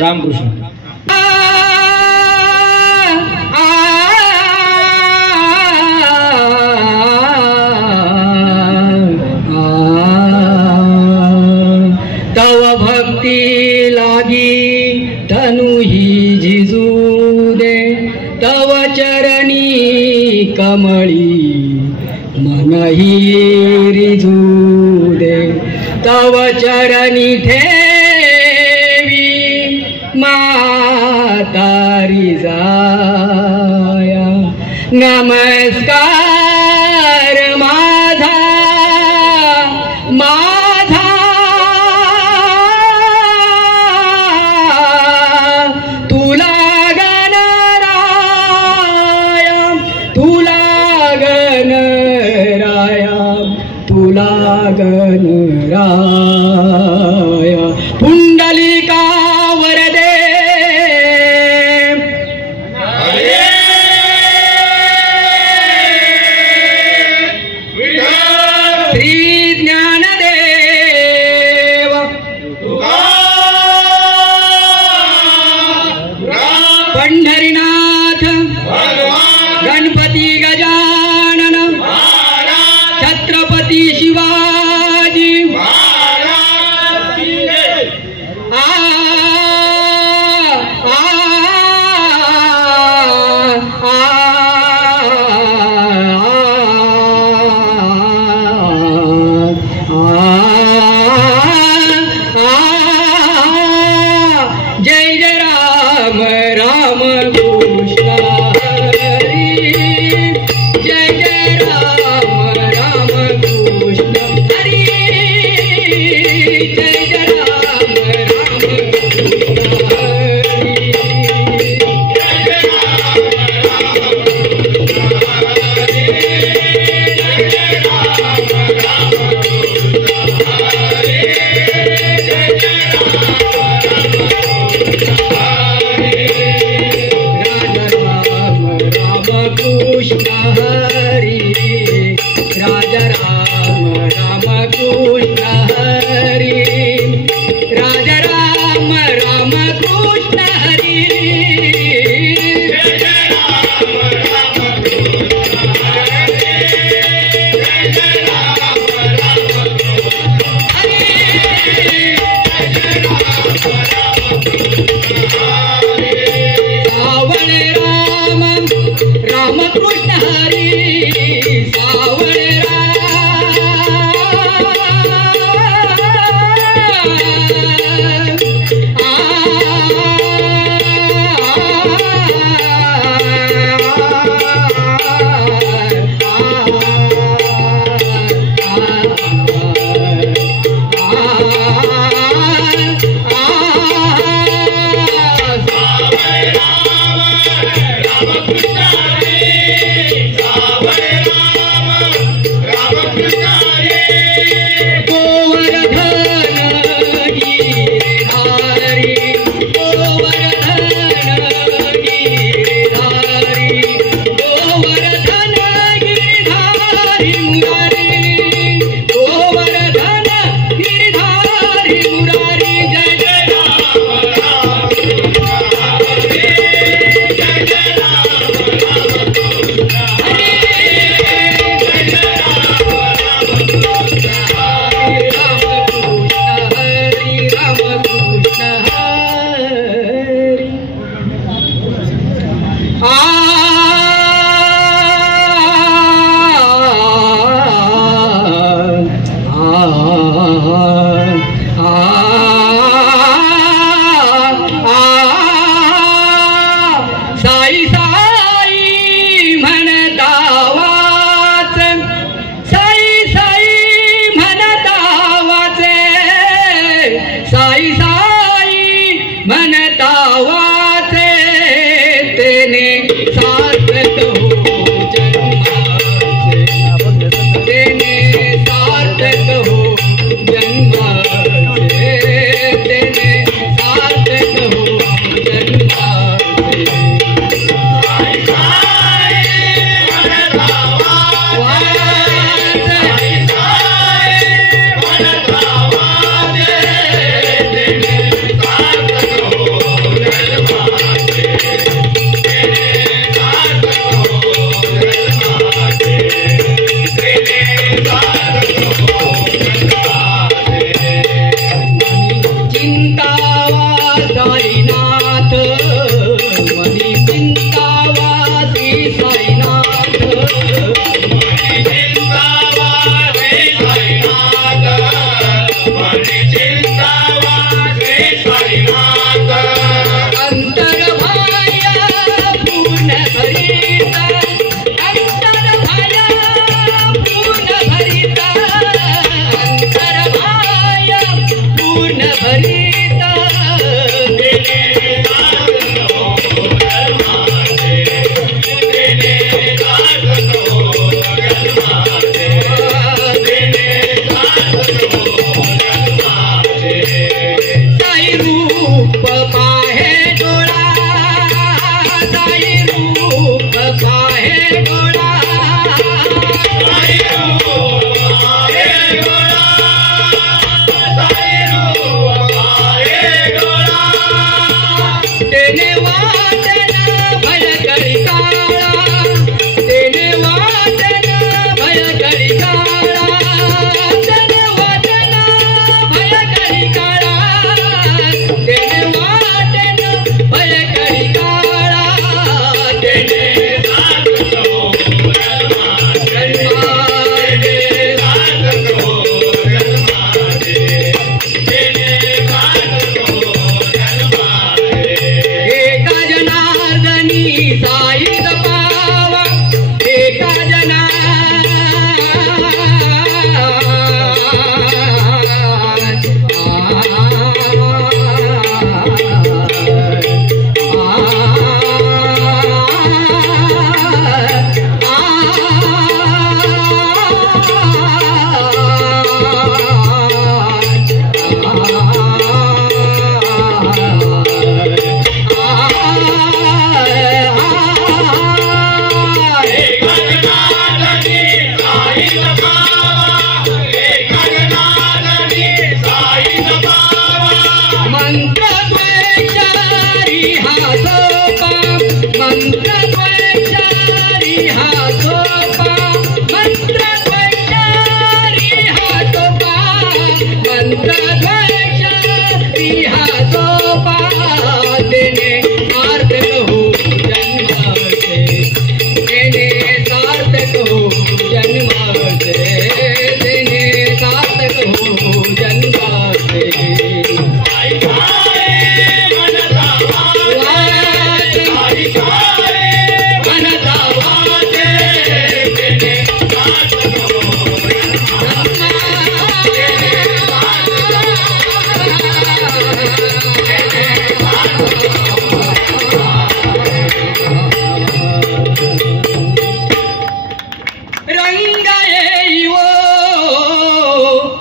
रामकृष्ण तव भक्ती लागी तनु ही झिजू दे, तव चरणी कमळी मन ही रिझू दे, तव चरणी ठेवी मातारी जाया। नमस्कार माझा माझा तुला गणराया, तुला गणराया, तुला गणराया। पुंडलिका वरदे श्री ज्ञानदेव पंढरीनाथ गणपती गजानन छत्रपती शिवाजी कृष्ण हरी राजा राम राम कृष्ण हरी सावळ राम राम कृष्ण हरी सावळ राम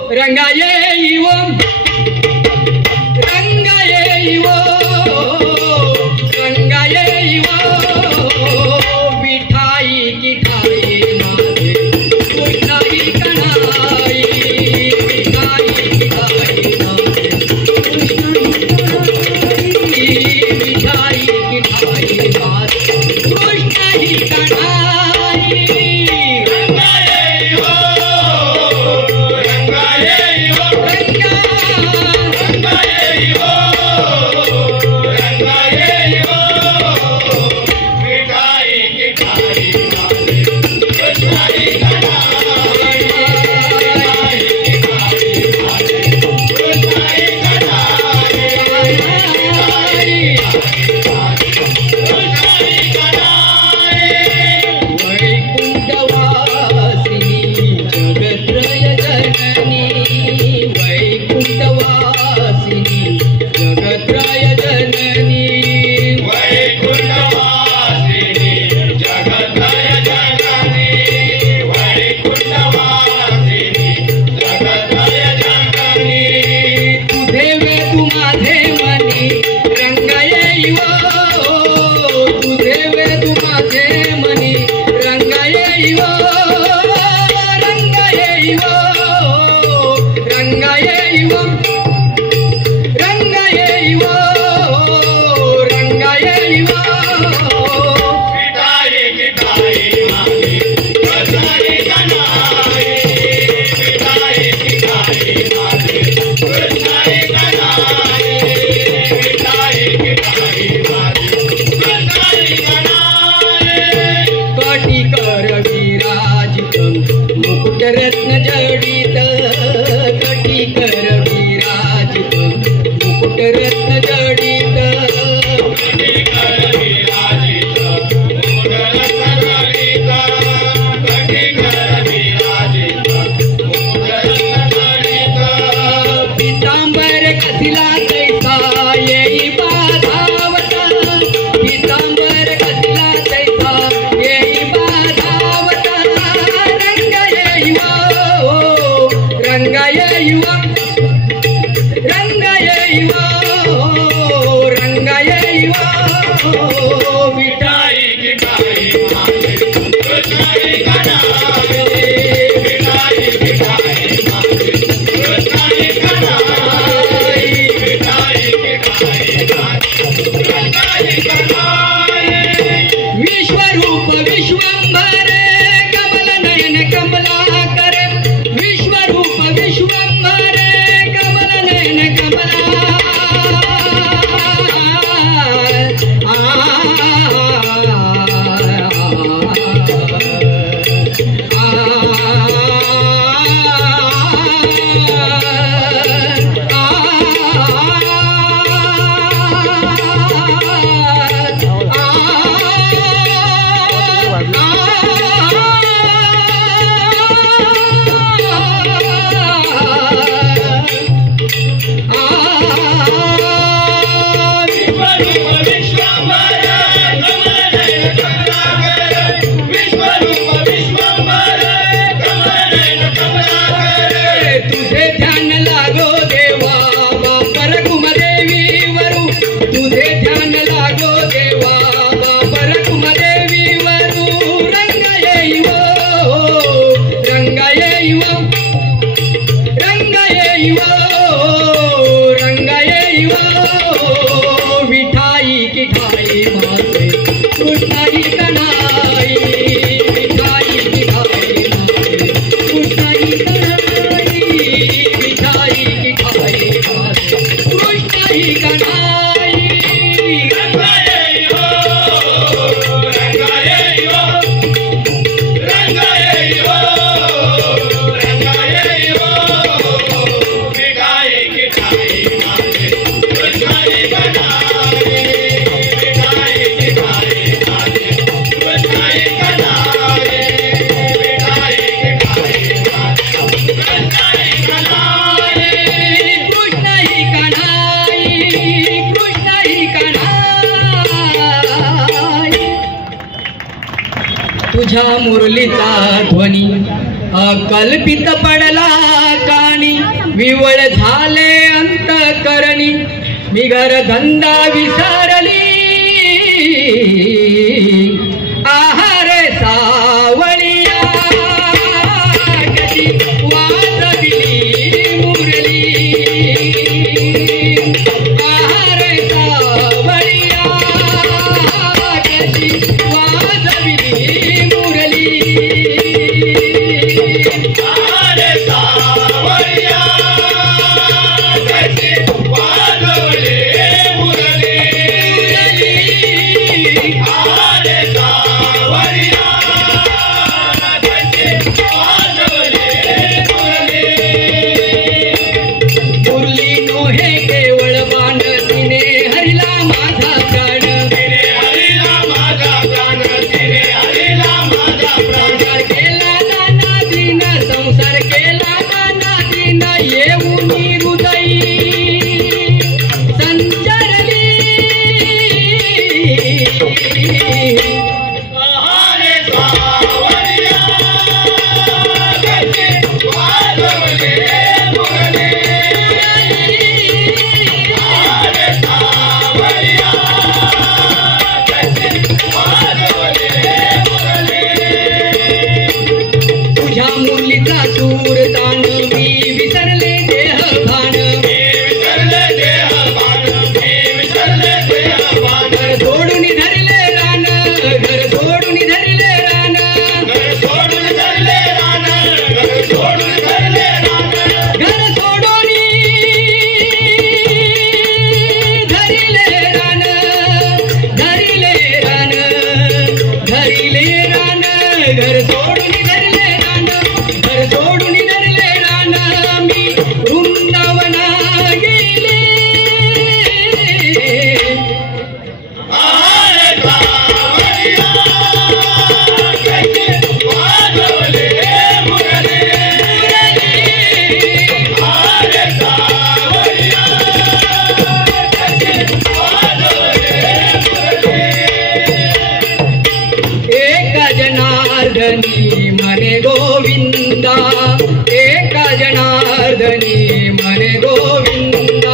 रंगा येईव रंगा येईव रंगा येईव विठाई की ठाई माझे विठाई कणाई विठाई की ठाई माझे विठाई की ठाई माझे कृष्ण ही कणाई रंगा येईव रंगा येईव रंगा रंगा येईव रंगा येईव विठाई की ठाई माझे कृष्ण ही कणाई विठाई की ठाई माझे कृष्ण ही कणाई वैकुंठवासिनी जगत्रय जननी वैकुंठवासिनी जगत्रय जननी वैकुंठवासिनी जगत्रय जननी वैकुंठवासिनी जगत्रय जननी तुझे वे तू माझे मनी रंग येईव तुझे वे तू माझे मनी रंग येईव रंग येईव रंग येईव रंग येईव रंग येईव विठाई की ठाई माझे कृष्णाई कणाई विठाई की ठाई माझे कृष्णाई कणाई विठाई की ठाई माझे कृष्णाई कणाई कटी कर विराजित मुकुट रत्न जडित कटी कर विराजित मुकुट रत्न जडित कटी कर विराजित मुकुट रत्न जडित कटी कर विराजित मुकुट रत्न जडित पीतांबर कसिला तैसा येई बाधावत पीतांबर कसिला तैसा येई बाधावत रंग येईव रंग येईव रंग येईव रंग येईव विठाई की ठाई माझे कृष्णाई कणाई विठाई की ठाई माझे कृष्णाई कणाई विठाई की ठाई माझे कृष्णाई कणाई विश्वरूप विश्वंभर कमल नयन कमलाकर विश्वरूप विश्वंभर कमल नयन तुझे ध्यान लागो देवा बापर कुमदेवी वरू तुझे ध्यान लागो देवा बापर कुमदेवी वरू रंग येईव रंग येईव रंग येईव रंग येईव विठाई की ठाई माझे कृष्णाई कणाई विठाई की ठाई माझे कृष्णाई कणाई विठाई की ठाई माझे कृष्णाई कणाई रंग येईव रंग येईव रंग येईव रंग येईव विठाई की ठाई माझे कृष्णाई कणाई विठाई की ठाई माझे कृष्णाई कणाई विठाई की ठाई माझे कृष्णाई कणाई कृष्णाई कणाई कृष्णाई कणाई तुझ्या मुरलीचा ध्वनी अकल्पित पडला कानी विवळ झाले अंतकरणी मी घर धंदा विसरली आहार सावळिया कशी वाजविली मुरली आहार सावळिया कशी वाजविली मुरली आहार सावळिया कशी वाजविली मुरली आहार सावळिया कशी वाजविली मुरली मुरली नोहे केवळ बाण तिने हरिला माझा प्राण तिने हरिला माझा प्राण तिने हरिला माझा प्राण संसार केला नाना दिन संसार केला नाना दिन येऊन हृदयी संचरली आहार सावळिया कशी वाजविली मुरली आहार सावळिया कशी वाजविली मुरली तुझ्या मुरलीचा सूर ताण मी विसरले देह भान विसरले देह भान विसरले देह भान घर सोडून धरले रान घर सोडून धरले रान घर सोडून धरले रान घर सोडून धरले रान घर सोडून धरिले रान धरिले रान धरिले रान घर सोडून धरले रान घर सोडून धरले रान मी वृंदावना गेले आहार सावळिया कशी वाजविली मुरली आहार सावळिया कशी वाजविली मुरली एका जनार्दनी मने गोविंदा एका जनार्दनी मने गोविंदा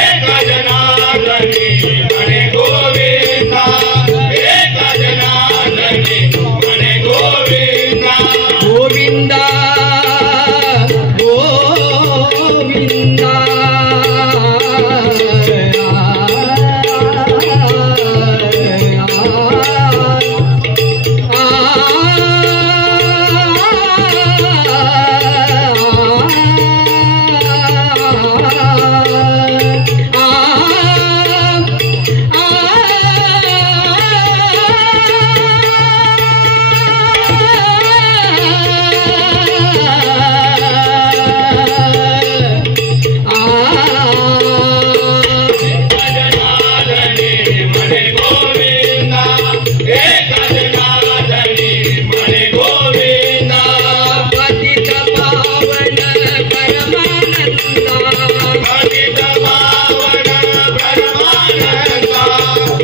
एका जनार्दनी म्हणे गोविंदा एका जनार्दनी म्हणे गोविंदा गोविंदा गोविंदा एका जनार्दनी म्हणे गोविंदा एका जनार्दनी म्हणे गोविंदा पतित पावन परमानंदा पतित पावन परमानंदा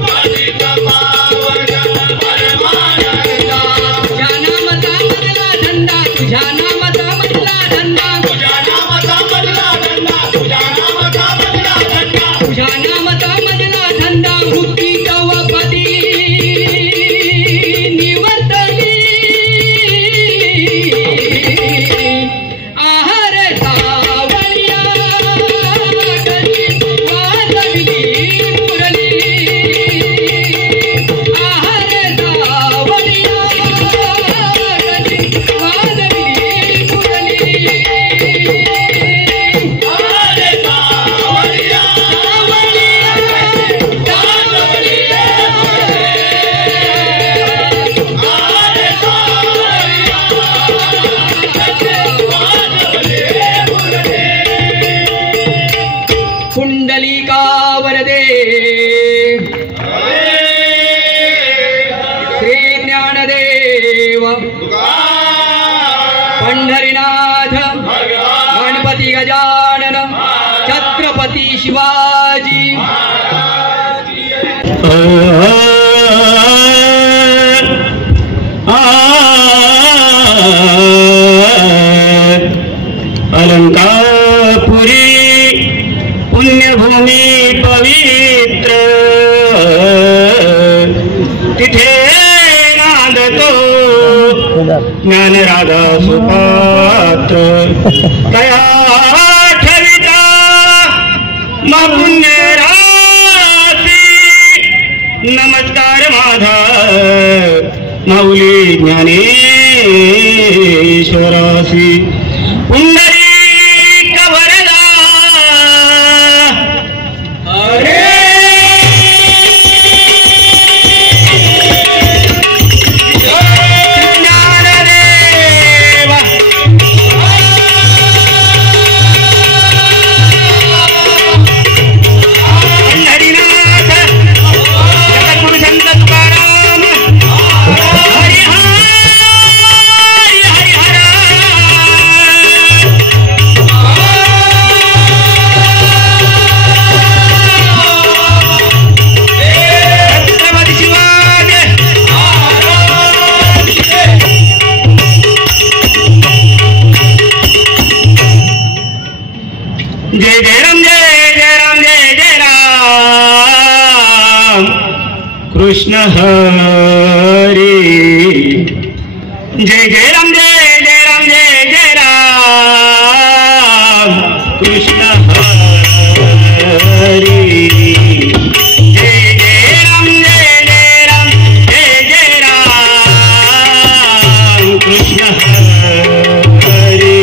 पतित पावन परमानंदा तुझ्या नामचा मधला धंदा तुझ्या नामचा मधला धंदा तुझ्या नामाचा बदला धंदा तुझ्या नामाचा बदला धंदा तुझ्या नामचा मधला धंदा वृत्ती चौपदी निवर्तली आहार सावळिया कशी वाजविली मुरली आहार सावळिया कशी वाजविली मुरली आहार सावळिया वाजविली आहार सावळिया वाजविली मुरली कुंडलिका वरदे श्री ज्ञानदेव पंढरीनाथ गणपती गजानन छत्रपती शिवाजी अलंकार पुण्यभूमी पवित्र तिथे नांदतो ज्ञानराधा सुपात्र तया ठविता मा पुण्य राशी नमस्कार माझा माऊली ज्ञानेश्वरासी पुंडरीक वरदा हरे ज्ञानदेव पंढरीनाथ जगद्गुरु संत तुकाराम हरि छत्रपती शिवाजी जय जय राम जय जय राम जय जय राम कृष्ण हरी जय जय राम जय जय राम जय जय राम कृष्ण हरी जय जय राम जय जय राम जय जय राम कृष्ण हरी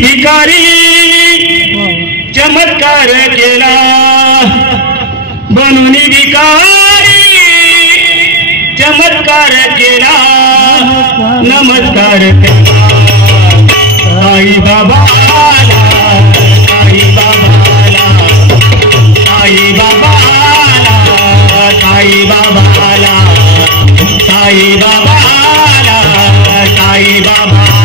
भिकारी चमत्कार केला बनून भिकारी चमत्कार केला नमस्कार केला साई बाबाला साई बाबाला साई बाबाला साई बाबाला साई बाबाला साई बाबाला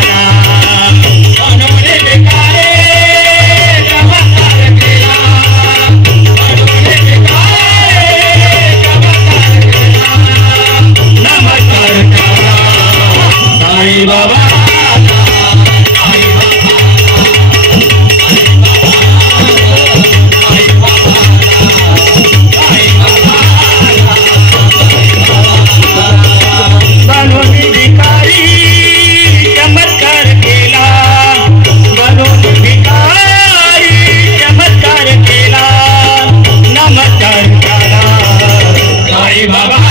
बनून भिकारी चमत्कार केला बनून भिकारी चमत्कार केला नमस्कार केला साई बाबा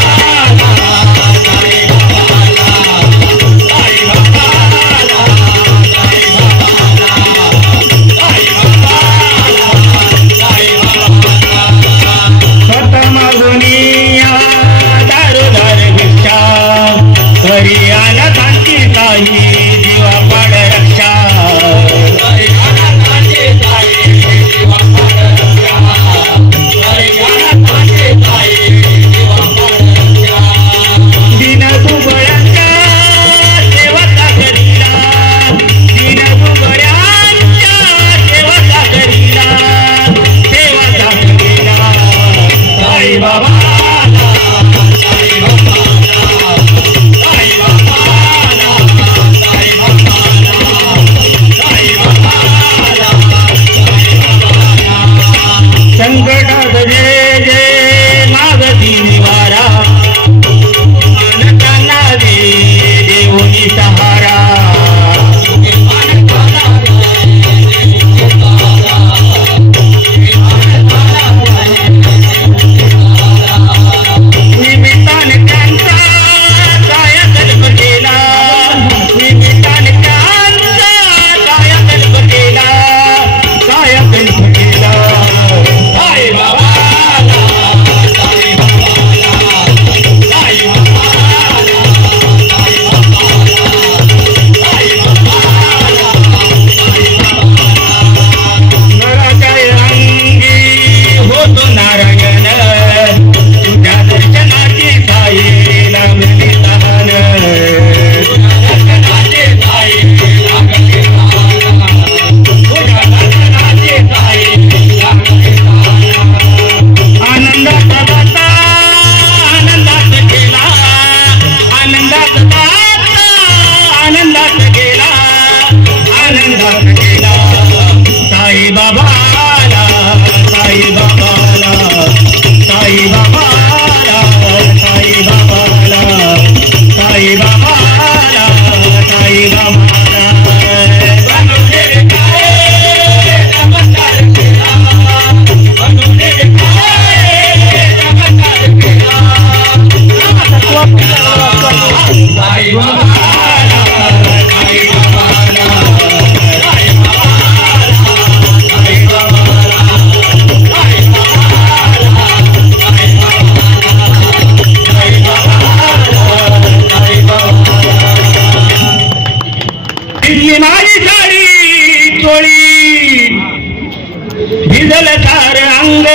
भिजल सार अंग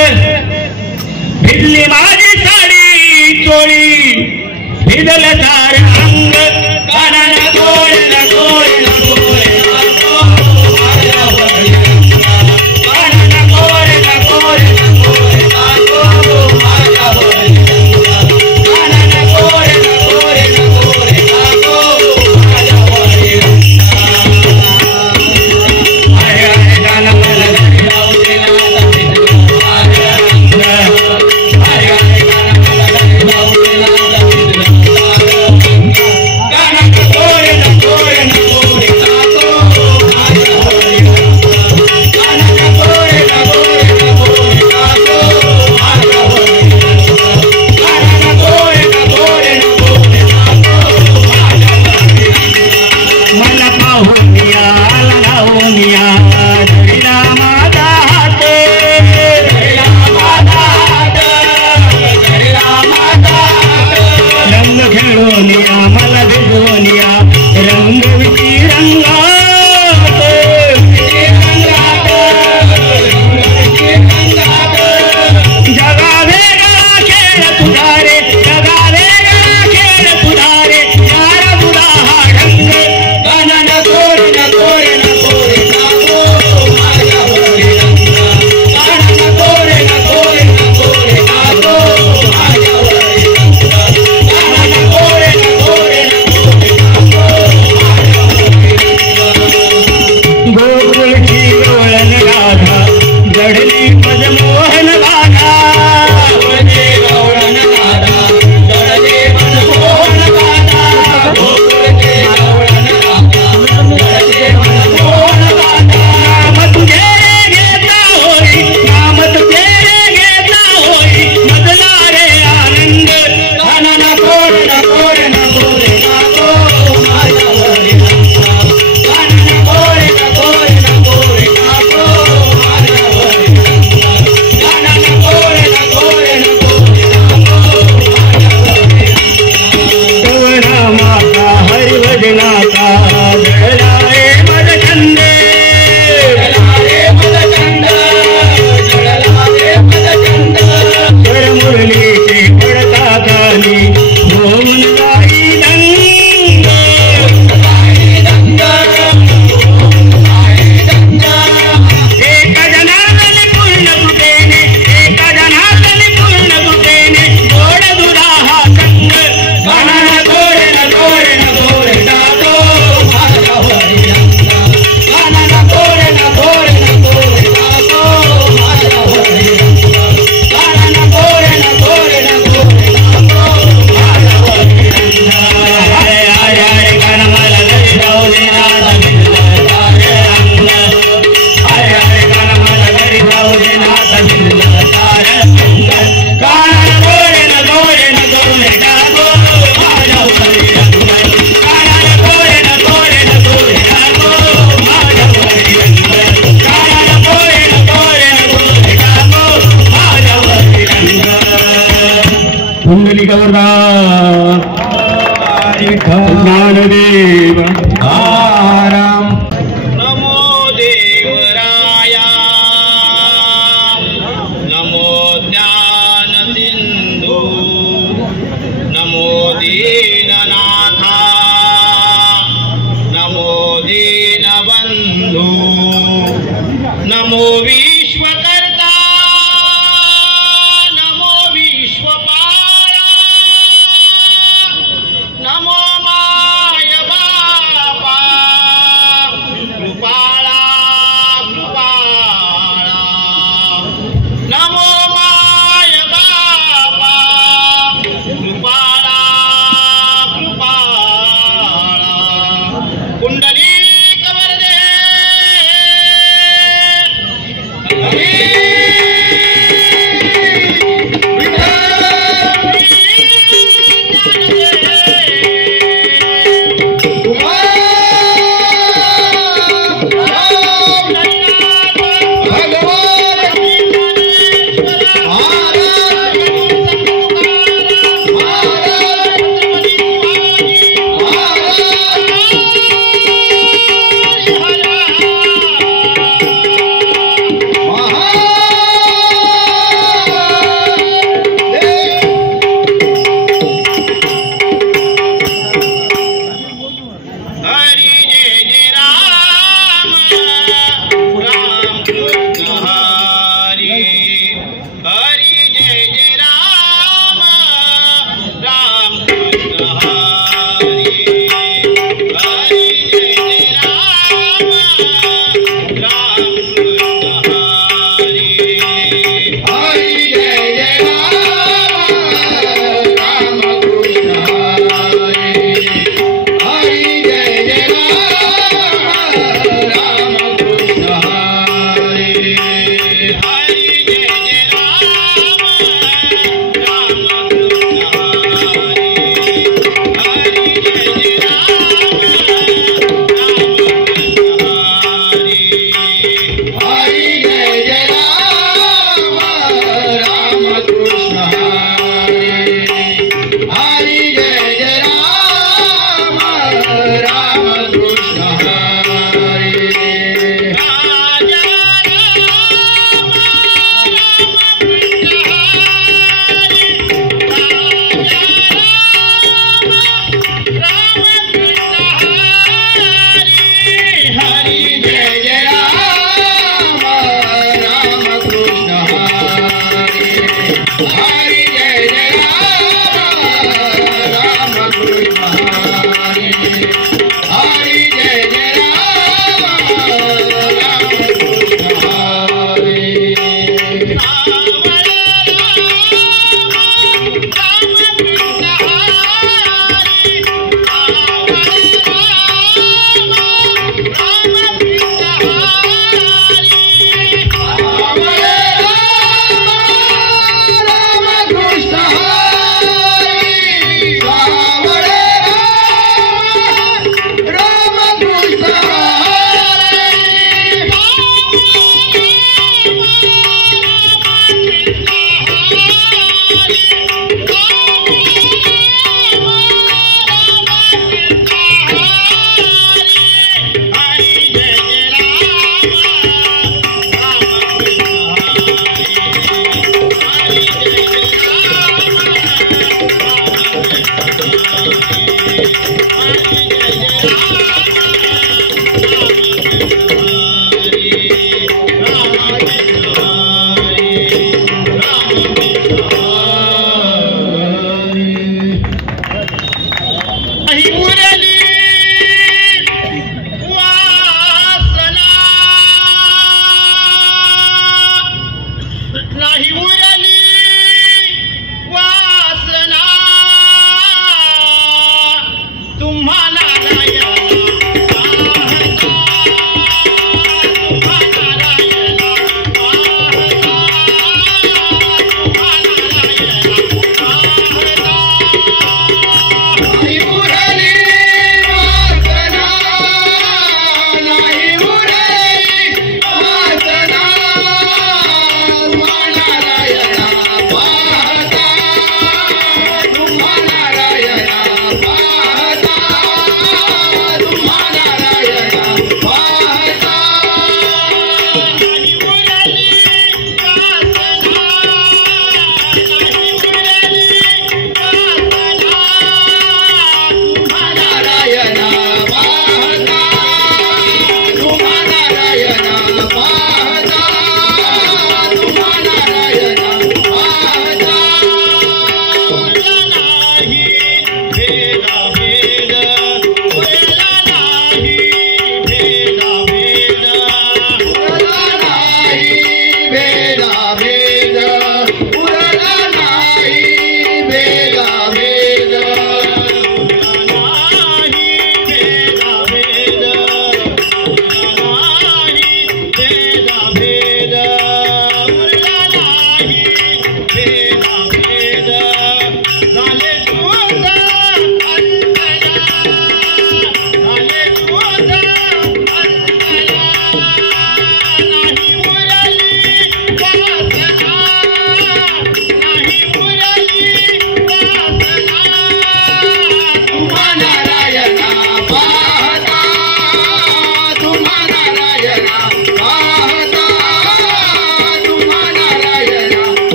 भिजली माझी साडी चोळी भिजल सार अंग कानाला गोळला गोळला गोळला कानाला गोळला गोळला गोळला कानाला गोळला गोळला गोळला गौरा ज्ञानदेव आराम नमो देवराया नमो ज्ञान सिंधू नमो दीननाथा नमो दीनबंधू नमो विश्वकर्ता नमो विश्वपाला नमो माय बापा कृपाळा कृपाळा नमो माय बापा कृपाळा कृपाळा कुंडली कवरदे राम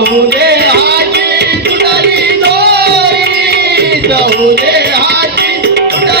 जाऊ दे हाची तुटली दोरी जाऊ दे हाची तुटली दोरी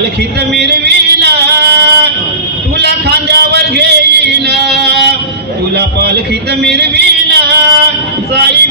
पालखीत मिरवीन तुला खांद्यावर घेईन तुला पालखीत मिरवीन साई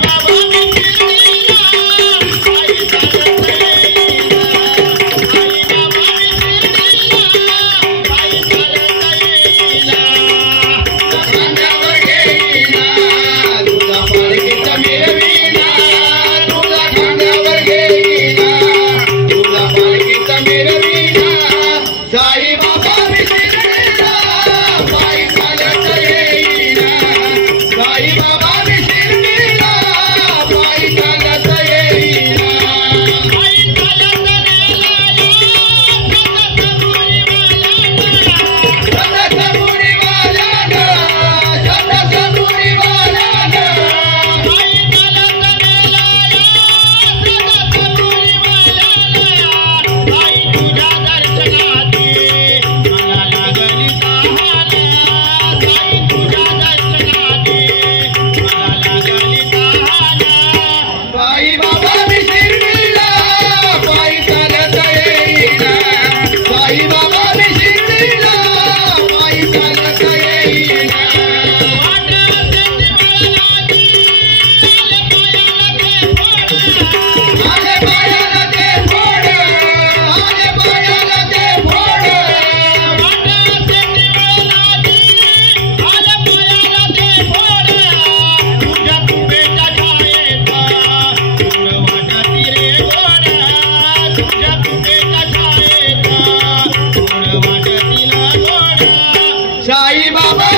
बाबा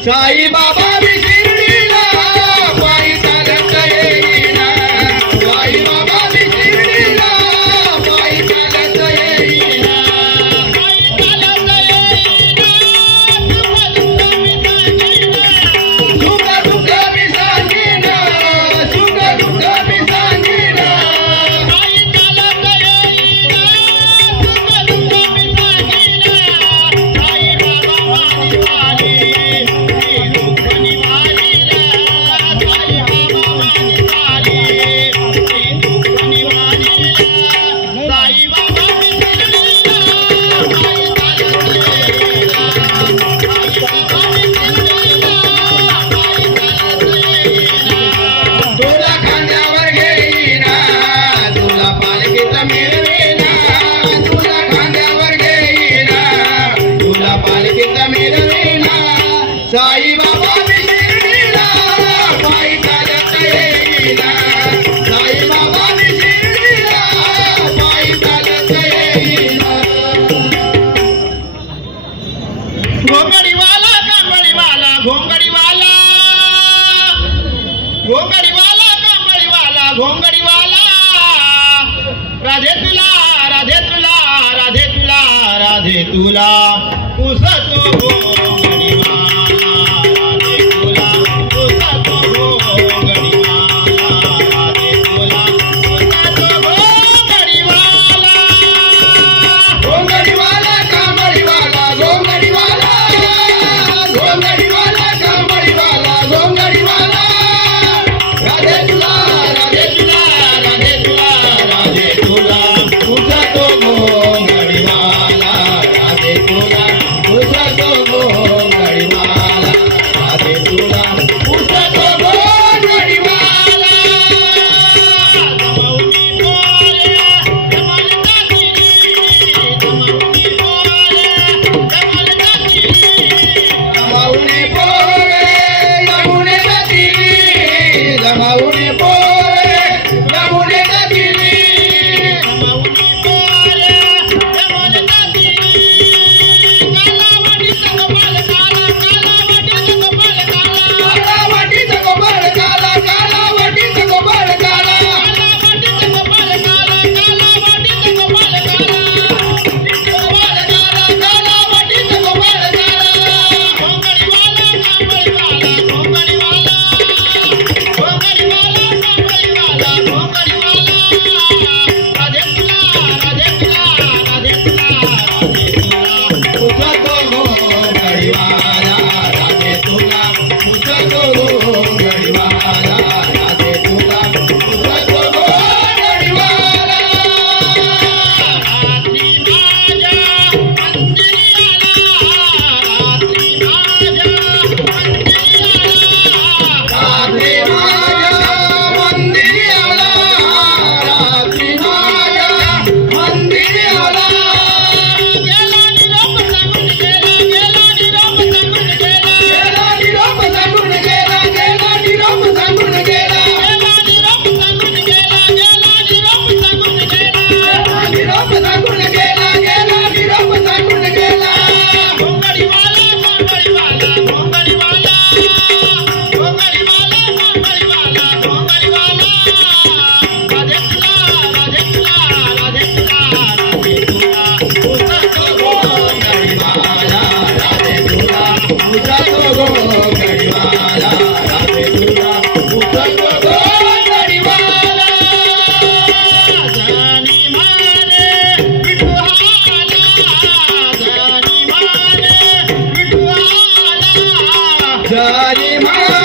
साई बाबा शिर्डीला पायी चालत येईना साई बाबा शिर्डीला पायी चालत येईना सुख दुःख मी सांगीन सुख दुःख मी सांगीन साई चालत येईना सुख दुःख मी सांगीन साई बाबा माझी वाली साई बाबा शिर्डीला पायी चालत येईना साई बाबा शिर्डीला पायी चालत येईना घोंगडीवाला कांबळीवाला घोंगडीवाला घोंगडीवाला कांबळीवाला घोंगडीवाला राधे तुला राधे तुला राधे तुला राधे तुला उसतो घोंगडीवाला राधे तुला उसतो घोंगडीवाला राधे तुला उसतो घोंगडीवाला घोंगडीवाला कांबळीवाला घोंगडीवाला घोंगडीवाला कांबळीवाला घोंगडीवाला राधे तुला राधे तुला राधे तुला राधे तुला उसतो घोंगडीवाला राधे तुला उसतो घोंगडीवाला राधे तुला उसतो घोंगडीवाला जमावणी बोले जमालता दिली जमावणी बोले जमालता दिली जमावणे पोरे यमुने गतिली जमावणे पोरे यमुने गतिली जमावणी बोले जमालता दिली कालावडीचा गोपाल काला कालावडीचा गोपाल काला कालावटीचा गोपाळ काला कालावटीचा गोपाळ काला कालावडीचा गोपाल काला कालावडीचा गोपाळ काला गोपाळ काला कालावटीचा गोपाळ काला घोंगडीवाला कांबळीवाला घोंगडीवाला घोंगडीवाला कांबळीवाला घोंगडीवाला राधे तुला राधे तुला राधे तुला राधे तुला उसतो घोंगडीवाला राधे तुला उसतो घोंगडीवाला राधे तुला उसतो घोंगडीवाला रात्री माझ्या मंदिरी आला रात्री माझ्या मंदिरी आला रात्री माझ्या मंदिरी आला रात्री माझ्या मंदिरी आला गेला निरोप सांगून गेला गेला निरोप सांगून गेला गेला निरोप सांगून गेला गेला निरोप सांगून गेला गेला निरोप सांगून गेला गेला निरोप सांगून गेला गेला निरोप सांगून गेला गेला निरोप सांगून गेला घोंगडीवाला कांबळीवाला घोंगडीवाला घोंगडीवाला कांबळीवाला घोंगडीवाला राधे तुला राधे तुला राधे तुला राधे तुला उसतो घोंगडीवाला राधे तुला उसतो घोंगडीवाला राधे तुला उसतो घोंगडीवाला जानी मारे विठुहाला जानी मारे विठुहाला जरी मा